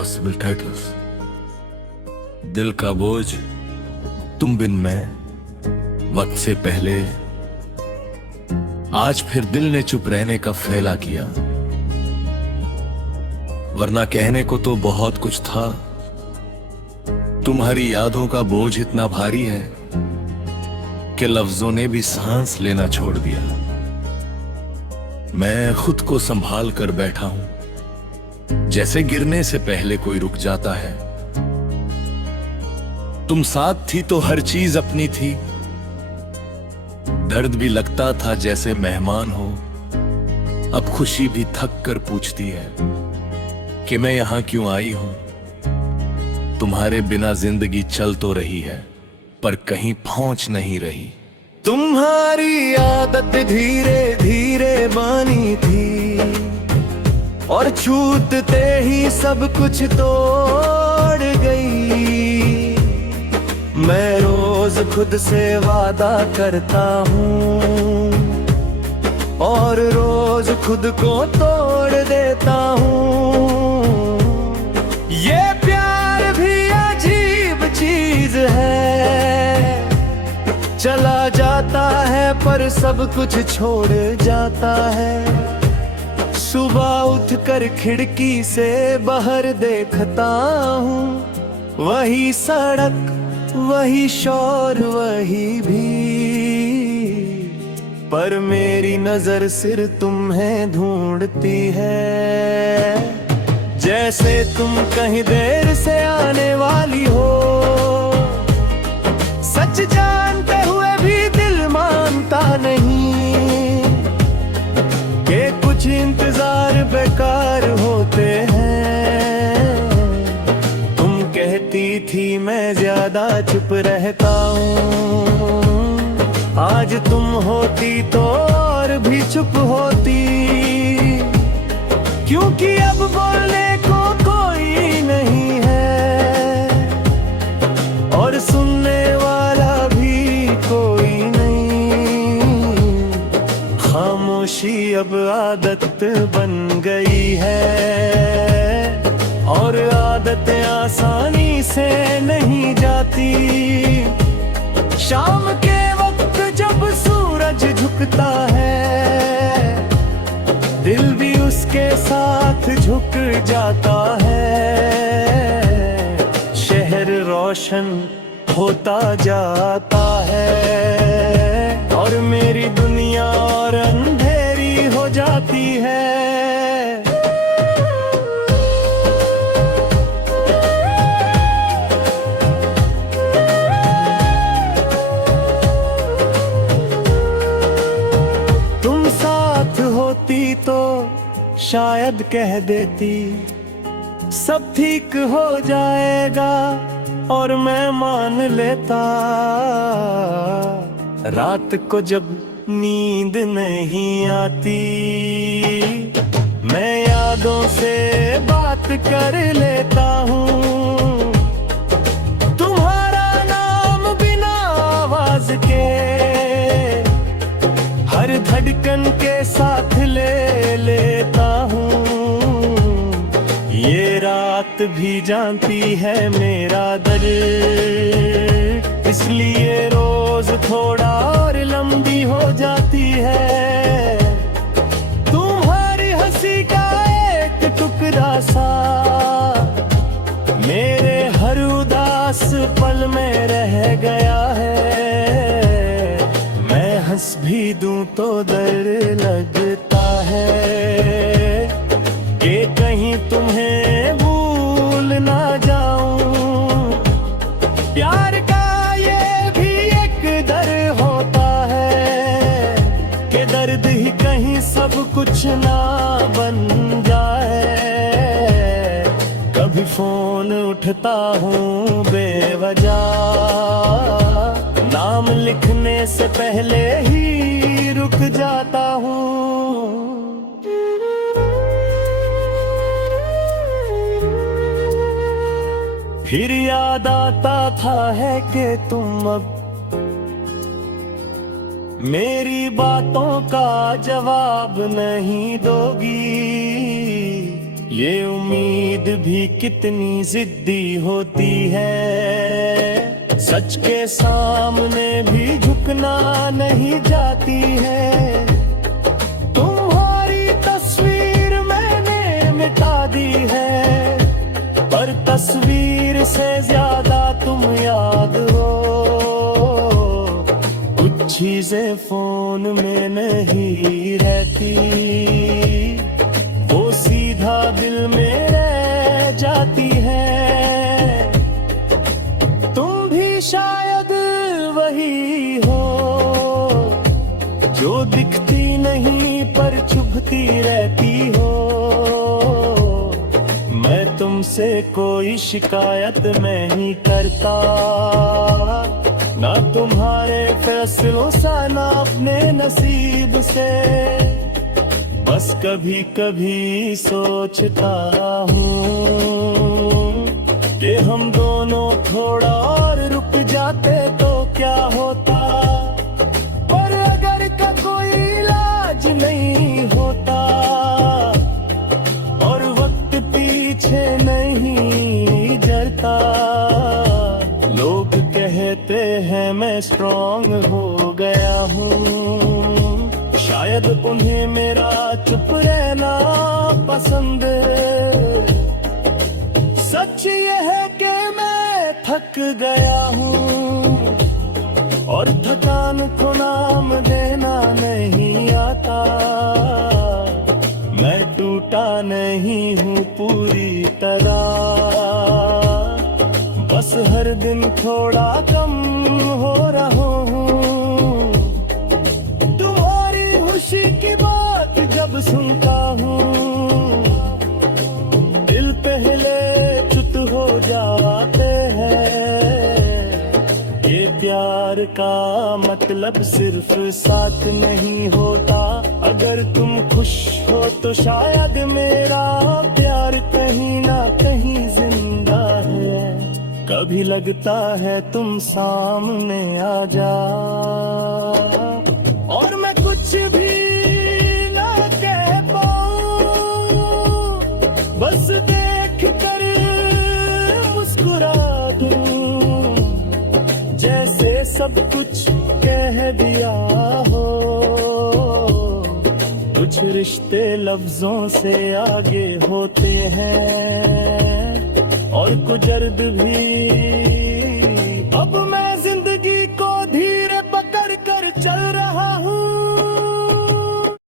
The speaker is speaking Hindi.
Impossible titles. दिल का बोझ, तुम बिन मैं, वक्त से पहले, आज फिर दिल ने चुप रहने का फैला किया। वरना कहने को तो बहुत कुछ था, तुम्हारी यादों का बोझ इतना भारी है कि लफ्जों ने भी सांस लेना छोड़ दिया। मैं खुद को संभाल कर बैठा हूं, जैसे गिरने से पहले कोई रुक जाता है। तुम साथ थी तो हर चीज अपनी थी, दर्द भी लगता था जैसे मेहमान हो। अब खुशी भी थक कर पूछती है कि मैं यहां क्यों आई हूं। तुम्हारे बिना जिंदगी चल तो रही है, पर कहीं पहुंच नहीं रही। तुम्हारी आदत धीरे धीरे बनी थी, और छूटते ही सब कुछ तोड़ गई। मैं रोज खुद से वादा करता हूँ, और रोज खुद को तोड़ देता हूँ। ये प्यार भी अजीब चीज है, चला जाता है पर सब कुछ छोड़ जाता है। सुबह उठकर खिड़की से बाहर देखता हूँ, वही सड़क, वही शोर, वही भीड़, पर मेरी नजर सिर्फ तुम्हें ढूंढती है। जैसे तुम कहीं देर से आने वाली हो, सच जानते हुए भी दिल मानता नहीं कि कुछ इंतजार बेकार होते हैं। तुम कहती थी मैं ज्यादा चुप रहता हूँ, आज तुम होती तो और भी चुप होती। क्योंकि अब बोलने को कोई नहीं है, और सुनने वाला भी कोई नहीं। खामोशी अब आदत बन गई है, और आदतें आसानी से नहीं जाती। शाम के वक्त जब सूरज झुकता है, दिल भी उसके साथ झुक जाता है। शहर रोशन होता जाता है, और मेरी दुनिया और अंधेरी हो जाती है। तुम साथ होती तो शायद कह देती सब ठीक हो जाएगा, और मैं मान लेता। रात को जब नींद नहीं आती, मैं यादों से बात कर लेता हूँ। तुम्हारा नाम बिना आवाज के हर धड़कन के साथ ले लेता हूँ। ये रात भी जानती है मेरा दर्द, इसलिए रोज थोड़ा और लंबी हो जाती है। तुम्हारी हंसी का एक टुकड़ा सा मेरे हर उदास पल में रह गया है। मैं हंस भी दूं तो डर लगता है कि कहीं तुम्हें भूल ना जाऊं। प्यार का ये भी एक डर होता है कि दर्द ही कहीं सब कुछ ना बन जाए। कभी फोन उठता हूँ बेवजह, नाम लिखने से पहले ही रुक जाता हूँ। फिर याद आता था है कि तुम अब मेरी बातों का जवाब नहीं दोगी। ये उम्मीद भी कितनी जिद्दी होती है, सच के सामने भी झुकना नहीं जाती है। तुम्हारी तस्वीर मैंने मिटा दी है, पर तस्वीर से ज्यादा तुम याद हो। कुछ चीजें फोन में नहीं रहती, वो सीधा दिल में रह जाती है। तुम भी शायद वही हो जो दिखती नहीं पर चुभती रहती हो। मैं तुमसे कोई शिकायत नहीं करता, ना तुम्हारे फैसलों सा ना अपने नसीब से। बस कभी कभी सोचता हूँ कि हम दोनों थोड़ा और रुक जाते तो क्या होता। पर अगर का कोई इलाज नहीं होता और वक्त पीछे नहीं जरता। लोग कहते हैं मैं स्ट्रॉन्ग हो गया हूँ, शायद उन्हें मेरा चुप रहना पसंद। सच ये है कि मैं थक गया हूँ और थकान को नाम देना नहीं आता। मैं टूटा नहीं हूँ पूरी तरह, बस हर दिन थोड़ा कम हो रहा हूँ। खुशी की बात जब सुनता हूँ, दिल पहले चुप हो जाते हैं। ये प्यार का मतलब सिर्फ साथ नहीं होता। अगर तुम खुश हो तो शायद मेरा प्यार कहीं ना कहीं जिंदा है। कभी लगता है तुम सामने आ जा और मैं कुछ भी बस देख कर मुस्कुरा दूं, जैसे सब कुछ कह दिया हो। कुछ रिश्ते लफ्जों से आगे होते हैं और कुछ दर्द भी